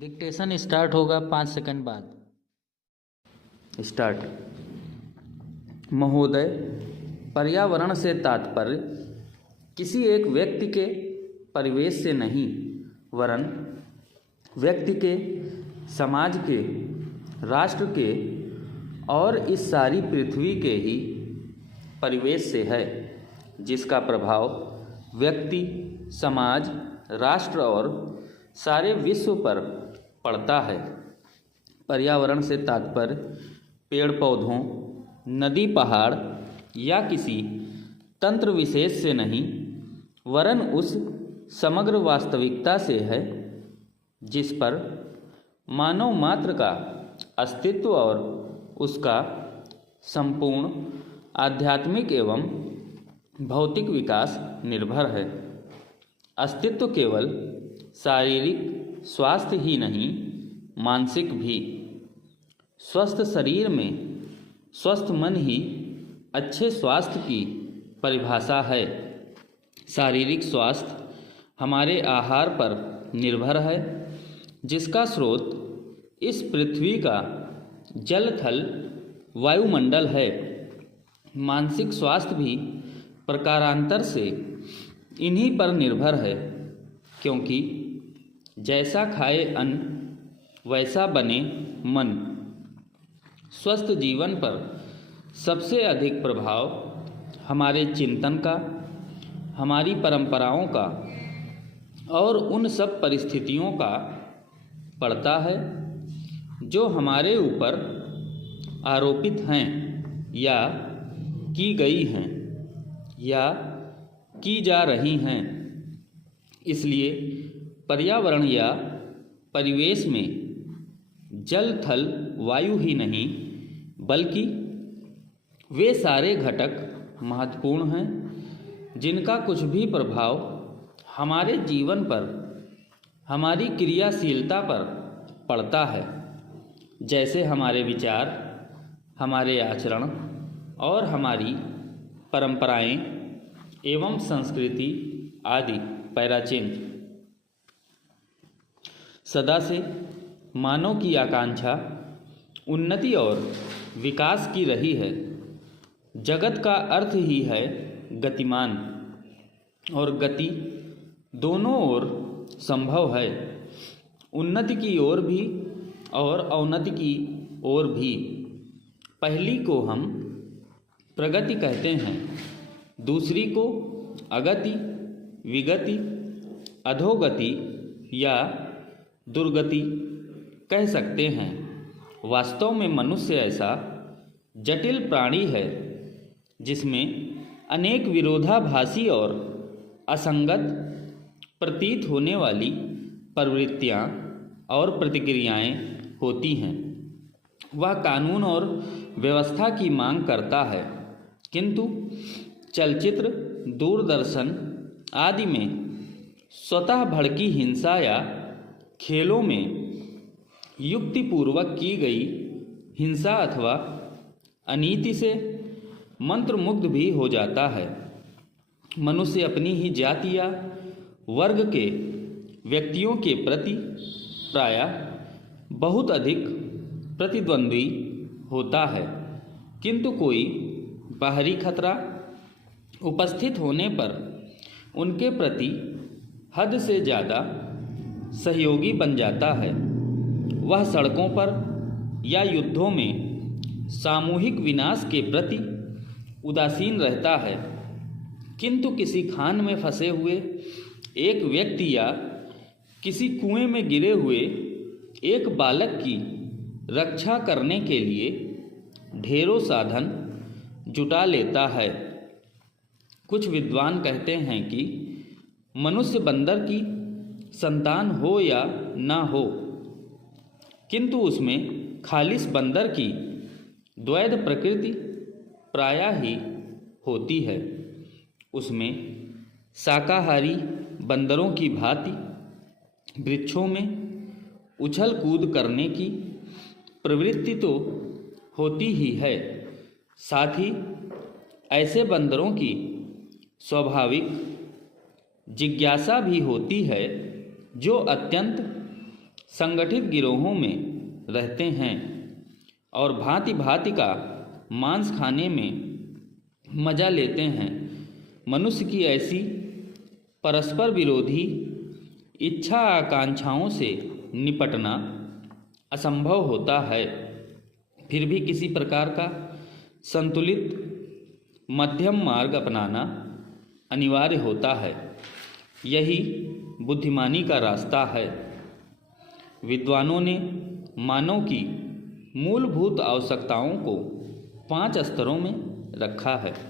Dictation start होगा 5 second बाद। Start. महोदय, पर्यावरण से तात्पर्य किसी एक व्यक्ति के परिवेश से नहीं, वरन व्यक्ति के, समाज के, राष्ट्र के और इस सारी पृथ्वी के ही परिवेश से है, जिसका प्रभाव व्यक्ति, समाज, राष्ट्र और सारे विश्व पर पड़ता है। पर्यावरण से तात्पर्य पेड़ पौधों, नदी, पहाड़ या किसी तंत्र विशेष से नहीं, वरन उस समग्र वास्तविकता से है जिस पर मानव मात्र का अस्तित्व और उसका संपूर्ण आध्यात्मिक एवं भौतिक विकास निर्भर है। अस्तित्व केवल शारीरिक स्वास्थ्य ही नहीं, मानसिक भी। स्वस्थ शरीर में स्वस्थ मन ही अच्छे स्वास्थ्य की परिभाषा है। शारीरिक स्वास्थ्य हमारे आहार पर निर्भर है, जिसका स्रोत इस पृथ्वी का जल, थल, वायुमंडल है। मानसिक स्वास्थ्य भी प्रकारांतर से इन्हीं पर निर्भर है, क्योंकि जैसा खाए अन्न वैसा बने मन। स्वस्थ जीवन पर सबसे अधिक प्रभाव हमारे चिंतन का, हमारी परंपराओं का और उन सब परिस्थितियों का पड़ता है जो हमारे ऊपर आरोपित हैं या की गई हैं या की जा रही हैं। इसलिए पर्यावरण या परिवेश में जल, थल, वायु ही नहीं, बल्कि वे सारे घटक महत्वपूर्ण हैं जिनका कुछ भी प्रभाव हमारे जीवन पर, हमारी क्रियाशीलता पर पड़ता है। जैसे हमारे विचार, हमारे आचरण और हमारी परंपराएं एवं संस्कृति आदि। पैराचेंज। सदा से मानव की आकांक्षा उन्नति और विकास की रही है। जगत का अर्थ ही है गतिमान, और गति दोनों ओर संभव है, उन्नति की ओर भी और अवनति की ओर भी। पहली को हम प्रगति कहते हैं, दूसरी को अगति, विगति, अधोगति या दुर्गति कह सकते हैं। वास्तव में मनुष्य ऐसा जटिल प्राणी है जिसमें अनेक विरोधाभासी और असंगत प्रतीत होने वाली प्रवृत्तियां और प्रतिक्रियाएं होती हैं। वह कानून और व्यवस्था की मांग करता है, किंतु चलचित्र, दूरदर्शन आदि में स्वतः भड़की हिंसा या खेलों में युक्तिपूर्वक की गई हिंसा अथवा अनीति से मंत्रमुग्ध भी हो जाता है। मनुष्य अपनी ही जाति या वर्ग के व्यक्तियों के प्रति प्रायः बहुत अधिक प्रतिद्वंद्वी होता है, किंतु कोई बाहरी खतरा उपस्थित होने पर उनके प्रति हद से ज़्यादा सहयोगी बन जाता है। वह सड़कों पर या युद्धों में सामूहिक विनाश के प्रति उदासीन रहता है, किंतु किसी खान में फंसे हुए एक व्यक्ति या किसी कुएं में गिरे हुए एक बालक की रक्षा करने के लिए ढेरों साधन जुटा लेता है। कुछ विद्वान कहते हैं कि मनुष्य बंदर की संतान हो या ना हो, किंतु उसमें खालिस बंदर की द्वैध प्रकृति प्रायः ही होती है। उसमें शाकाहारी बंदरों की भांति वृक्षों में उछल कूद करने की प्रवृत्ति तो होती ही है, साथ ही ऐसे बंदरों की स्वाभाविक जिज्ञासा भी होती है जो अत्यंत संगठित गिरोहों में रहते हैं और भांति भांति का मांस खाने में मजा लेते हैं। मनुष्य की ऐसी परस्पर विरोधी इच्छा आकांक्षाओं से निपटना असंभव होता है, फिर भी किसी प्रकार का संतुलित मध्यम मार्ग अपनाना अनिवार्य होता है। यही बुद्धिमानी का रास्ता है। विद्वानों ने मानव की मूलभूत आवश्यकताओं को 5 स्तरों में रखा है।